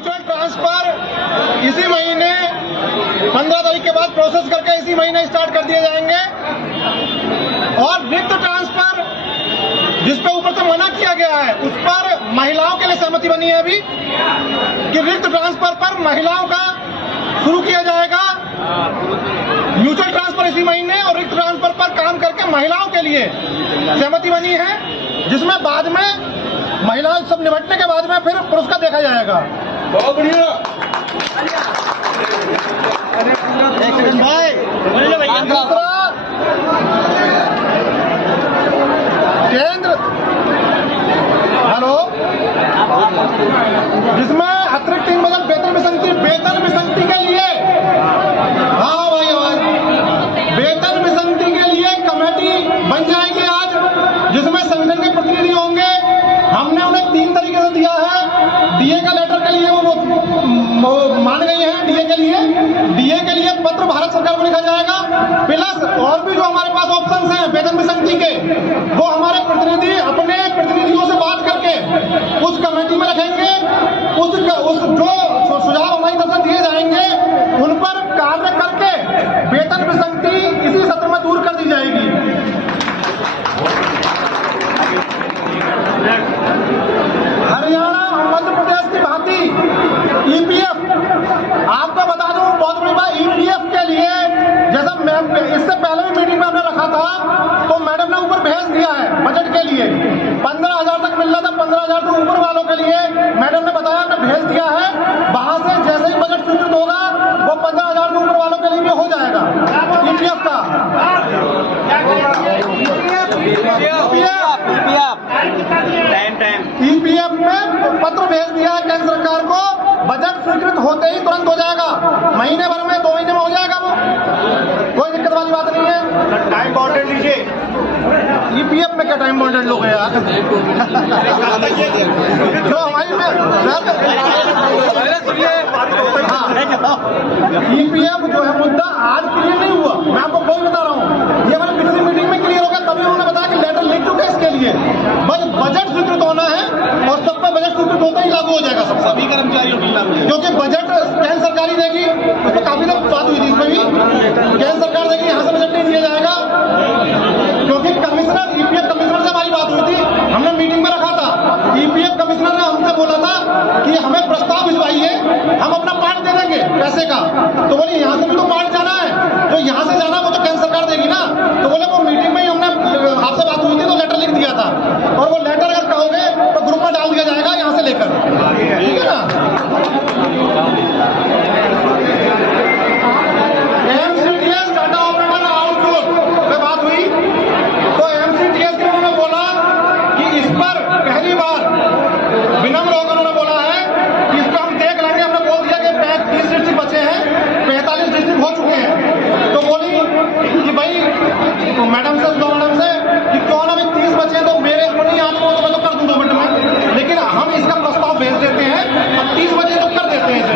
Mutual transfer इसी महीने 15 तारीख के बाद प्रोसेस करके इसी महीने स्टार्ट कर दिए जाएंगे। और रिक्त ट्रांसफर जिस पे ऊपर से मना किया गया है उस पर महिलाओं के लिए सहमति बनी है अभी कि रिक्त ट्रांसफर पर महिलाओं का शुरू किया जाएगा म्यूचुअल ट्रांसफर इसी महीने, और रिक्त ट्रांसफर पर काम करके महिलाओं के लिए सहमति बनी है, जिसमें बाद में महिलाएं सब निपटने के बाद में फिर पुरुष का देखा जाएगा। बहुत बढ़िया। केंद्र हेलो, जिसमें अतिरिक्त 3 बजट वेतन विसंगति के लिए, हाँ भाई वेतन विसंगति के लिए कमेटी बन जाएगी आज, जिसमें संगठन के प्रतिनिधि होंगे। हमने उन्हें 3 तरीके से दिया है। डीए का लेटर के लिए वो मान गए हैं। डीए के लिए पत्र भारत सरकार को लिखा जाएगा, प्लस और भी जो हमारे पास ऑप्शन हैं वेतन विसंगति के, वो हमारे प्रतिनिधि अपने प्रतिनिधियों से बात करके उस कमेटी में रखेंगे। उस जो सुझाव हमारी तरफ से दिए जाएंगे उन पर कार्य करके वेतन विसंगति इसी सत्र में दूर कर दी जाएगी। हरियाणा और मध्य प्रदेश की भांति ईपीएफ, आपको बता दूं बहुत बड़ी बात, ईपीएफ के लिए जैसा इससे पहले भी मीटिंग में हमने रखा था, तो मैडम ने ऊपर भेज दिया है बजट के लिए 15,000 तक मिल रहा था। 15,000 से ऊपर वालों के लिए मैडम ने बताया हमने भेज दिया है। वहां से जैसे ही बजट स्वीकृत होगा वो 15,000 से ऊपर वालों के लिए भी हो जाएगा ईपीएफ का। ईपीएफ में पत्र भेज दिया है केंद्र सरकार को, बजट स्वीकृत होते ही तुरंत हो जाएगा, महीने भर में 2 महीने में हो जाएगा वो, कोई दिक्कत वाली बात नहीं है। टाइम बाउंडेड लीजिए। ईपीएफ में क्या टाइम बाउंडेड लोग हैं यार? जो हमारी ईपीएफ जो है मुद्दा आज क्लियर नहीं हुआ, मैं आपको कोई बता रहा हूँ, ये हमारी पिछली मीटिंग में क्लियर हो गया। तभी उन्होंने बताया कि लेटर लिख चुके इसके लिए, बस बजट स्वीकृत होना है और सब पर बजट स्वीकृत होता ही लागू हो जाएगा सभी कर्मचारियों के लिए, क्योंकि बजट केंद्र सरकार ही देगी। उस पर काफी देर बात हुई थी, इसमें भी केंद्र सरकार देगी, यहाँ से बजट नहीं दिया जाएगा, क्योंकि कमिश्नर ईपीएफ कमिश्नर से हमारी बात हुई थी, हमने मीटिंग में रखा था। ईपीएफ कमिश्नर ने हमसे बोला था कि हमें प्रस्ताव भिजवाइए, हम अपना पार्ट दे देंगे पैसे का। तो बोले यहाँ से भी तो पार्ट जाना है, तो यहाँ से जाना वो तो केंद्र सरकार देगी ना। तो बोले वो मीटिंग में ही हमने आपसे बात हुई थी तो लेटर लिख दिया था, और वो लेटर अगर कहोगे तो ग्रुप में डाल दिया जाएगा यहाँ से लेकर, ठीक है ना। एमसीटीएस डाटा ऑपरेटर आउटसोर्स पे बात हुई, तो एमसीटीएस के उन्होंने बोला कि इस पर पहली बार विनम्र होकर उन्होंने बोला है कि इस पर हम देख लेंगे। हमने बोल दिया कि 30 डिस्ट्रिक्ट बचे हैं, 45 डिस्ट्रिक्ट हो चुके हैं। तो बोली कि भाई मैडम से कि क्यों ना 30 बचे हैं, तो मेरे को नहीं आने को तो मैं तो कर दूं 2 मिनट में, लेकिन हम इसका प्रस्ताव भेज देते हैं, अब 30 बजे तो कर देते हैं इसे।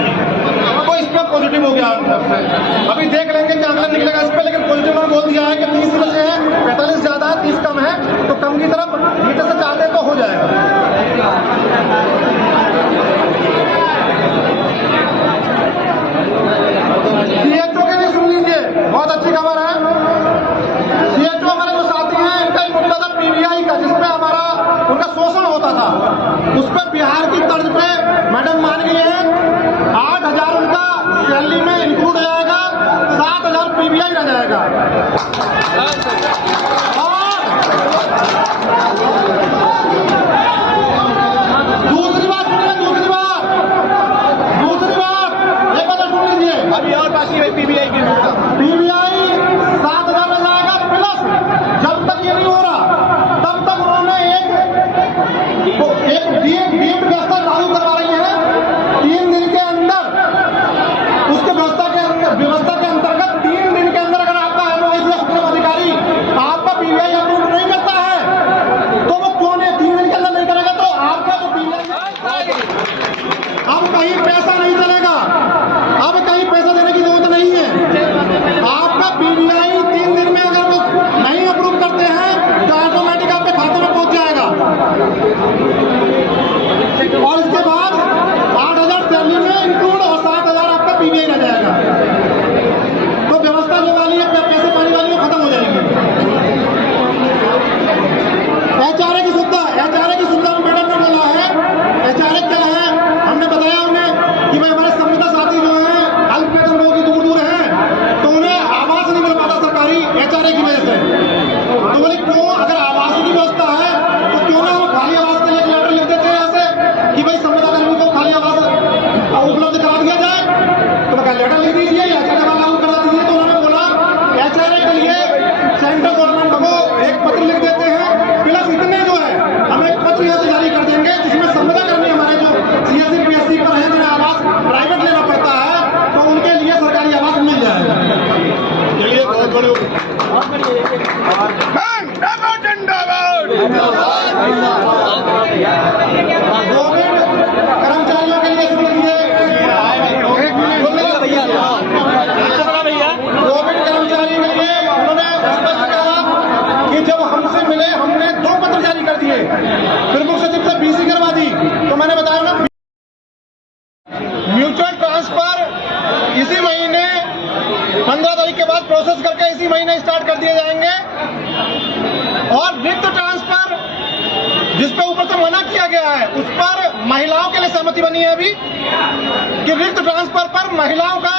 तो इस पर पॉजिटिव हो गया, अभी देख लेंगे क्या आंकड़ा निकलेगा इस पर, लेकिन पॉजिटिव उन्होंने बोल दिया है कि 30 बचे हैं, 45 ज्यादा है, 30 कम है, तो कम की तरफ मीटर से चाहते तो हो जाएगा। सीएचओ के लिए सुन लीजिए, बहुत अच्छी खबर है। सीएचओ हमारे जो साथी हैं, इनका ही मुद्दा था पीवीआई का, जिसपे हमारा उनका शोषण होता था, उस पर बिहार की तर्ज पे मैडम मान गई है। 8,000 उनका सैलरी में इंक्लूड हो जाएगा, 7,000 पीवीआई रह जाएगा। दूसरी बात एक बात सुन लीजिए, अभी और बाकी है पीवीआई की। पीवीआई 7,000 में जाएगा, प्लस जब तक ये नहीं हो रहा तब तक उन्होंने एक डीएम व्यवस्था लागू करवा रही है। 3 दिन के अंदर उसके व्यवस्था के अंतर्गत 3 दिन के अंदर अगर आपका एमओआई या सुप्रीम अधिकारी आपका पीवीआई अप्रूव नहीं करता है, तो वो क्यों नहीं 3 दिन के अंदर नहीं करेगा, तो आपका जो पीवीआई अब कहीं पैसा नहीं चलेगा, अब कहीं पैसा देने की जरूरत नहीं है। आपका पीवीआई 3 दिन में अगर वो नहीं अप्रूव करते हैं तो ऑटोमेटिक आपके खाते में पहुंच जाएगा। और इसके बाद स्टार्ट कर दिए जाएंगे और रिक्त ट्रांसफर जिस पे ऊपर से मना किया गया है उस पर महिलाओं के लिए सहमति बनी है अभी कि रिक्त ट्रांसफर पर महिलाओं का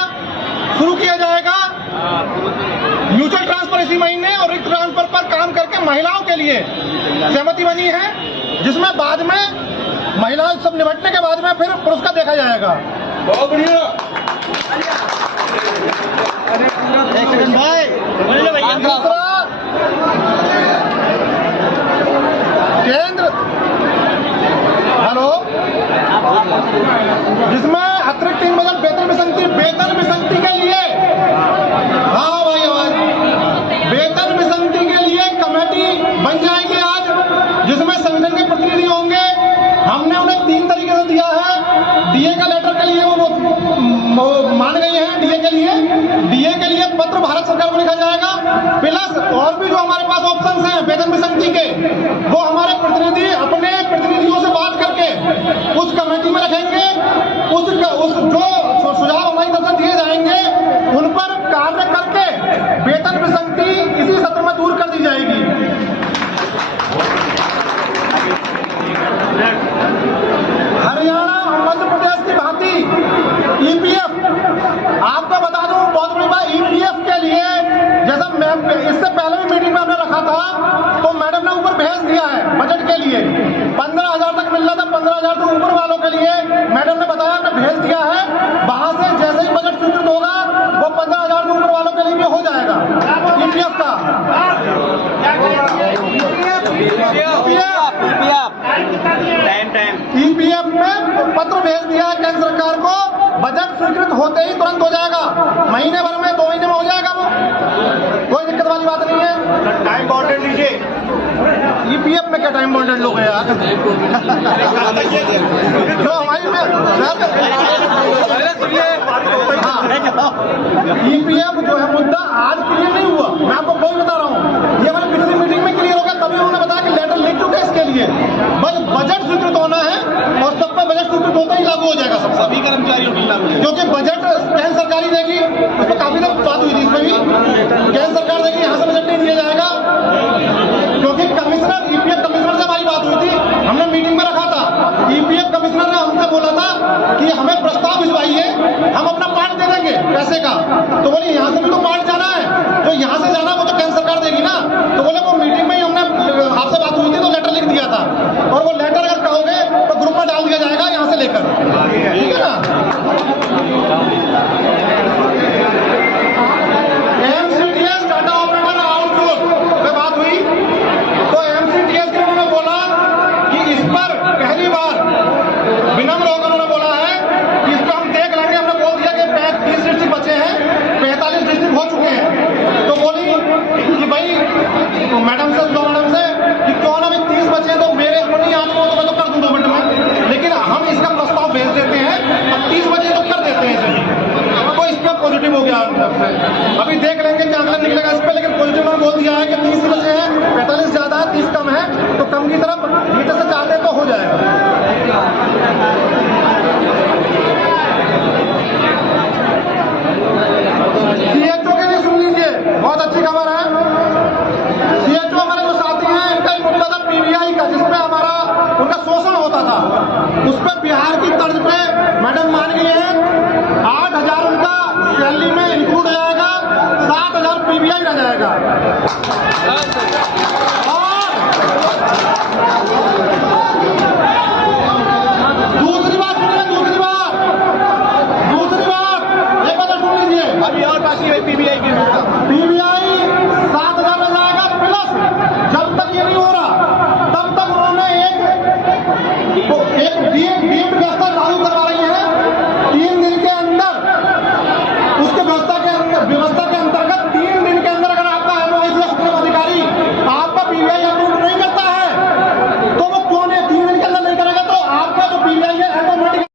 शुरू किया जाएगा म्यूचुअल ट्रांसफर इसी महीने और रिक्त ट्रांसफर पर काम करके महिलाओं के लिए सहमति बनी है जिसमें बाद में महिला सब निपटने के बाद में फिर पुरुष का देखा जाएगा। बहुत बढ़िया। दूसरा केंद्र हेलो जिसमें अतिरिक्त 3 बजट वेतन विसंगति के लिए हाँ भाई वेतन विसंगति के लिए कमेटी बन जाएगी आज जिसमें संगठन के प्रतिनिधि होंगे। हमने उन्हें 3 तरीके से दिया है। डीए का लेटर के लिए वो मान गए हैं। डीए के लिए पत्र भारत सरकार को लिखा जाएगा प्लस और भी जो हमारे पास ऑप्शंस हैं वेतन विसंगति के वो हमारे प्रतिनिधि अपने प्रतिनिधियों से बात करके उस कमेटी में रखेंगे। उस जो सुझाव हमारी तरफ से दिए जाएंगे उन पर कार्य करके वेतन विसंगति इसी सत्र में दूर कर दी जाएगी। हरियाणा और मध्य प्रदेश की भांति ईपीएफ आपको बता दूं बहुत बड़ी बात ईपीएफ के लिए जैसा इससे पहले भी मीटिंग में हमने रखा था तो मैडम ने ऊपर भेज दिया है बजट के लिए 15,000 तक मिल रहा था 15,000 से ऊपर वालों के लिए मैडम ने बताया हमने भेज दिया है। वहां से जैसे ही बजट स्वीकृत होगा वो 15,000 से ऊपर वालों के लिए भी हो जाएगा ईपीएफ का। ईपीएफ में पत्र भेज दिया है केंद्र सरकार को बजट स्वीकृत होते ही तुरंत हो जाएगा। महीने भर में 2 महीने में हो जाएगा वो कोई दिक्कत वाली बात नहीं है। टाइम बाउंडेड लीजिए। ईपीएफ में क्या टाइम बाउंडेड लोग हैं यार जो हमारी ईपीएफ जो है मुद्दा आज क्लियर नहीं हुआ। मैं आपको कोई बता रहा हूँ ये हमारी पिछली मीटिंग में क्लियर हो गया तभी उन्होंने बताया कि लेटर लिख चुके इसके लिए बस बजट स्वीकृत होना है और सब पर बजट स्वीकृत होता ही लागू हो जाएगा सब सभी कर्मचारियों की लागू क्योंकि बजट केंद्र सरकार ही देगी। उस पर काफी देर बात हुई थी इसमें भी केंद्र सरकार देगी यहाँ से बजट नहीं दिया जाएगा क्योंकि कमिश्नर ईपीएफ कमिश्नर से हमारी बात हुई थी हमने मीटिंग में रखा था। ईपीएफ कमिश्नर ने हमसे बोला था कि हमें प्रस्ताव भिजवाइए हम अपना पार्ट दे देंगे पैसे का तो बोले यहाँ से भी तो पार्ट जाना है जो यहाँ से जाना वो तो केंद्र सरकार देगी ना। तो बोले वो मीटिंग में ही हमने आपसे बात हुई थी तो लेटर लिख दिया था और वो लेटर अगर कहोगे तो ग्रुप में डाल दिया जाएगा यहाँ से लेकर ठीक है ना। एमसीटीएस डाटा ऑपरेटर आउटसोर्स पे बात हुई तो एमसीटीएस के उन्होंने बोला कि इस पर पहली बार विनम्र होकर उन्होंने बोला है कि इस पर हम देख लेंगे। हमने बोल दिया कि 30 डिस्ट्रिक्ट बचे हैं 45 डिस्ट्रिक्ट हो चुके हैं तो बोली कि भाई तो मैडम से कि क्यों ना 30 बचे हैं तो मेरे अपनी हाथ में तो मैं तो कर दूं 2 मिनट में लेकिन हम इसका प्रस्ताव भेज देते हैं अब 30 बजे तो कर देते हैं इसे तो इस पर पॉजिटिव हो गया। अभी देख लेंगे क्या आंकड़ा निकलेगा इस पर लेकिन पॉजिटिव उन्होंने बोल दिया है कि 30 बचे हैं 45 ज्यादा है 30 कम है तो कम की तरफ नीचे से चाहते तो हो जाएगा। सीएचओ के लिए सुन लीजिए बहुत अच्छी खबर है। सीएचओ हमारे जो साथी हैं इनका ही मुद्दा था पीवीआई का जिसपे हमारा उनका शोषण होता था उस पर बिहार की तर्ज पे मैडम मान गई है 8,000 उनका सैलरी में इंक्लूड हो जाएगा 7,000 पीवीआई रह जाएगा। दूसरी बात एक बात सुन लीजिए अभी और बाकी है पीबीआई की पीवीआई 7,000 में जाएगा प्लस जब तक ये नहीं हो रहा तब तक उन्होंने एक डीए